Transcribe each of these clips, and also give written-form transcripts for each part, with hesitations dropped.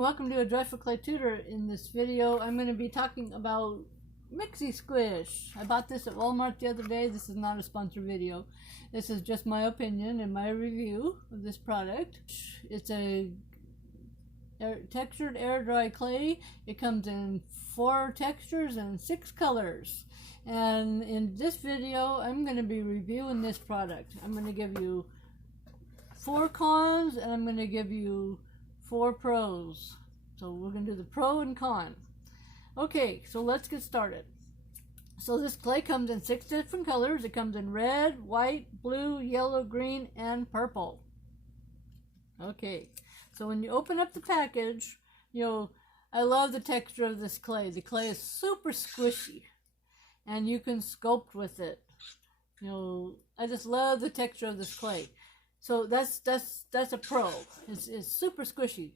Welcome to a Joyful Clay Tutor. In this video, I'm going to be talking about Mixy Squish. I bought this at Walmart the other day. This is not a sponsored video. This is just my opinion and my review of this product. It's a textured air dry clay. It comes in 4 textures and 6 colors. And in this video, I'm going to be reviewing this product. I'm going to give you 4 cons and I'm going to give you 4 pros. So we're going to do the pro and con. Okay, so let's get started. So this clay comes in 6 different colors. It comes in red, white, blue, yellow, green, and purple. Okay, so when you open up the package, I love the texture of this clay. The clay is super squishy and you can sculpt with it. I just love the texture of this clay. So that's a pro. It's super squishy.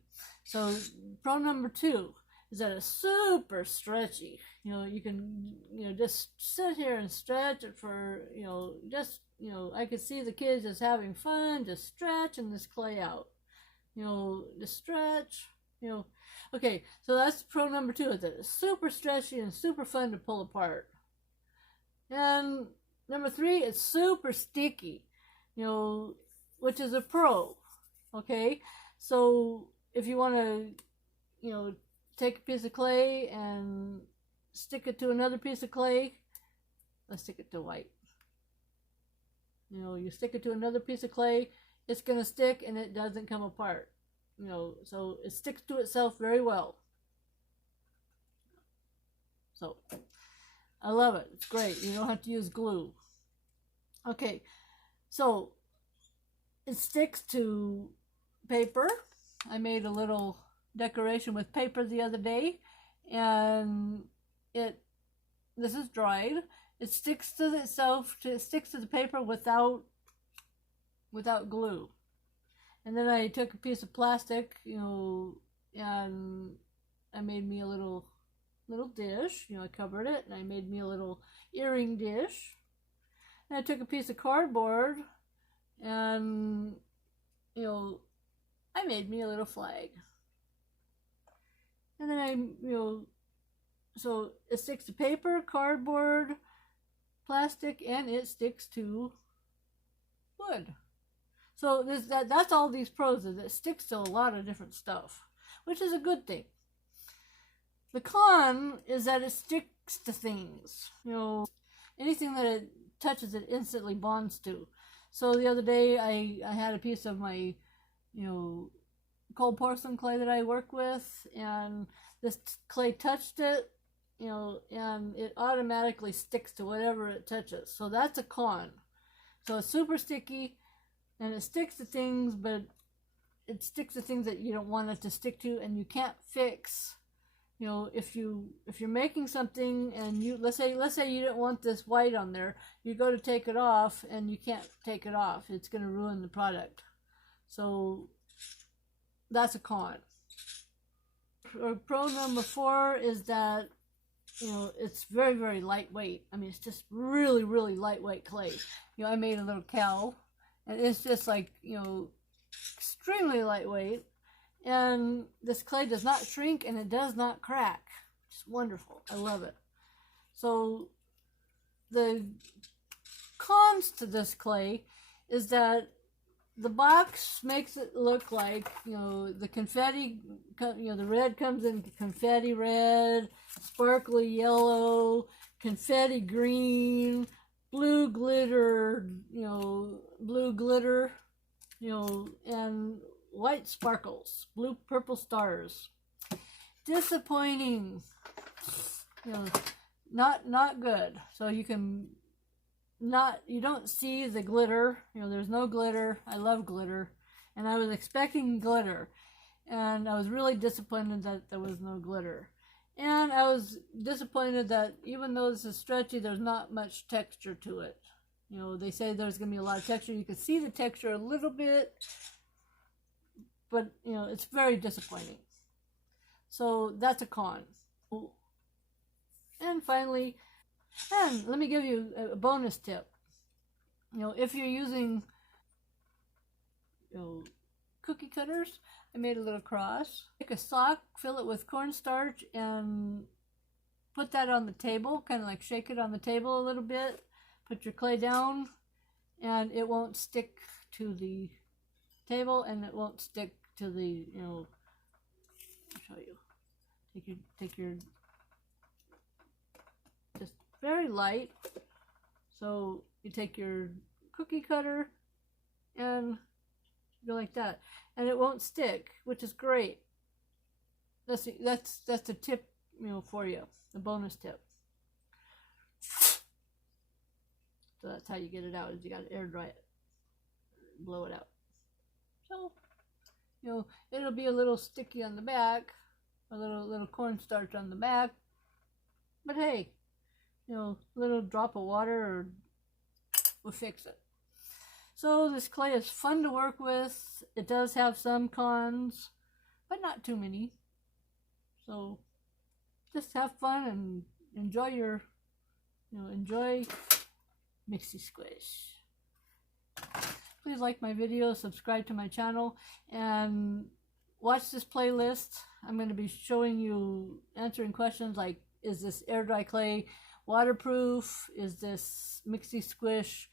So pro number 2 is that it's super stretchy. You can just sit here and stretch it for I could see the kids just having fun, just stretching this clay out. Just stretch. Okay, so that's pro number 2, is that it's super stretchy and super fun to pull apart. And number 3, it's super sticky. Which is a pro. Okay, so if you want to take a piece of clay and stick it to another piece of clay, let's stick it to white. You stick it to another piece of clay, it's going to stick and it doesn't come apart. So it sticks to itself very well. So I love it. It's great. You don't have to use glue. Okay, so it sticks to paper. I made a little decoration with paper the other day, and this is dried. It sticks to itself. It sticks to the paper without glue. And then I took a piece of plastic, and I made me a little dish. I covered it, and I made me a little earring dish. And I took a piece of cardboard, and I made me a little flag. And then so it sticks to paper, cardboard, plastic, and it sticks to wood. So that's all these pros, is it sticks to a lot of different stuff, which is a good thing. The con is that it sticks to things. Anything that it touches, it instantly bonds to. So the other day I had a piece of my cold porcelain clay that I work with, and this clay touched it, and it automatically sticks to whatever it touches. So that's a con. So it's super sticky and it sticks to things, but it sticks to things that you don't want it to stick to, and you can't fix. If you're making something and let's say you didn't want this white on there, you go to take it off and you can't take it off. It's going to ruin the product. So that's a con. Pro number 4 is that it's very, very lightweight. I mean, it's just really, really lightweight clay. I made a little cow, and it's just like extremely lightweight. And this clay does not shrink and it does not crack. It's wonderful. I love it. So the cons to this clay is that the box makes it look like, the confetti, the red comes in confetti red, sparkly yellow, confetti green, blue glitter, and white sparkles, blue, purple stars. Disappointing. Not good. So you don't see the glitter. There's no glitter. I love glitter, and I was expecting glitter, and I was really disappointed that there was no glitter. And I was disappointed that even though this is stretchy, there's not much texture to it. They say there's going to be a lot of texture. You can see the texture a little bit, but it's very disappointing. So that's a con. And finally, let me give you a bonus tip. If you're using cookie cutters, I made a little cross. Take a sock, fill it with cornstarch, and put that on the table, kind of like shake it on the table a little bit. Put your clay down, and it won't stick to the table, and it won't stick to the, I'll show you. Take your, just very light. So you take your cookie cutter and go like that, and it won't stick, which is great. That's the tip, for you, the bonus tip. So that's how you get it out, is you got to air dry it, blow it out. So, it'll be a little sticky on the back, a little cornstarch on the back, but hey, a little drop of water will fix it. So this clay is fun to work with. It does have some cons, but not too many. So just have fun and enjoy enjoy Mixy Squish. Please like my video, subscribe to my channel, and watch this playlist. I'm going to be showing you, answering questions like, is this air dry clay waterproof? Is this Mixy Squish?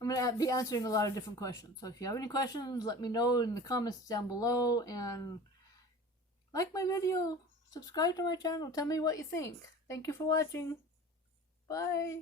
I'm going to be answering a lot of different questions. So if you have any questions, let me know in the comments down below, and like my video, subscribe to my channel, tell me what you think. Thank you for watching. Bye.